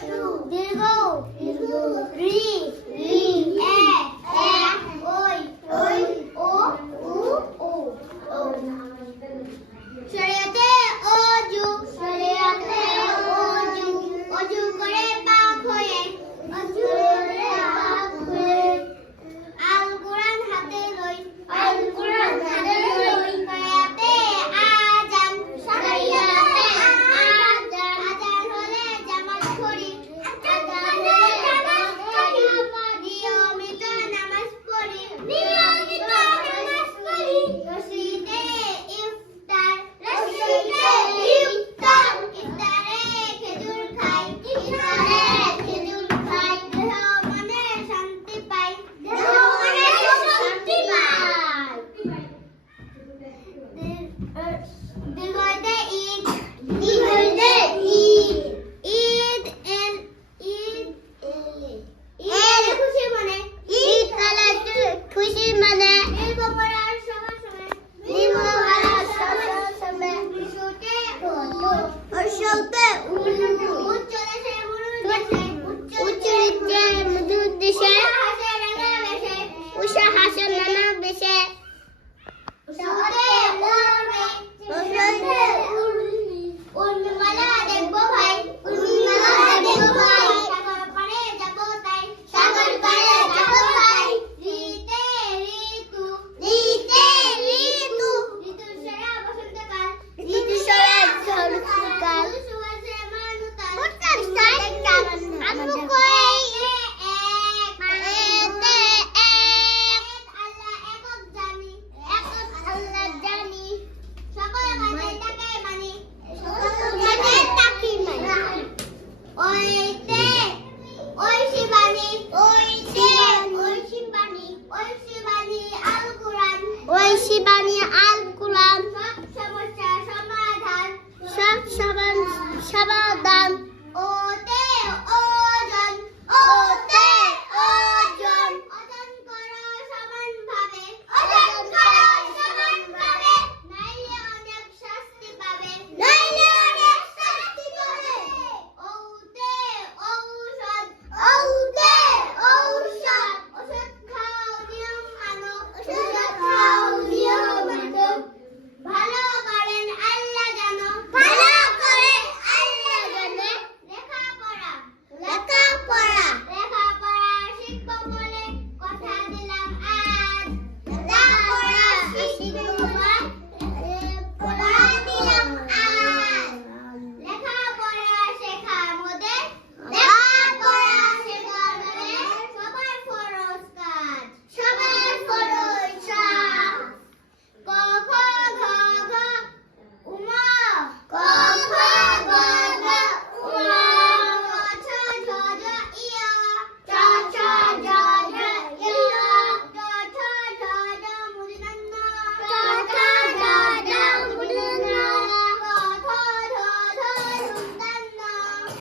দীর্ঘ রি ওই ও উ ও শরীয়তে অজু অজু করে পাক হয়ে আল কুরআন হাতে লই শরীয়তে আযান হলে জামাত পড়ি নিয়মিত নামাজ পড়ি রশিদে ইফতার ইফতারে খেজুর খাই দেহ মনে শান্তি পাই দীর্ঘতে ঈদ খুশি মানে শিবানী আল কুরআন সব সমস্যা সমাধান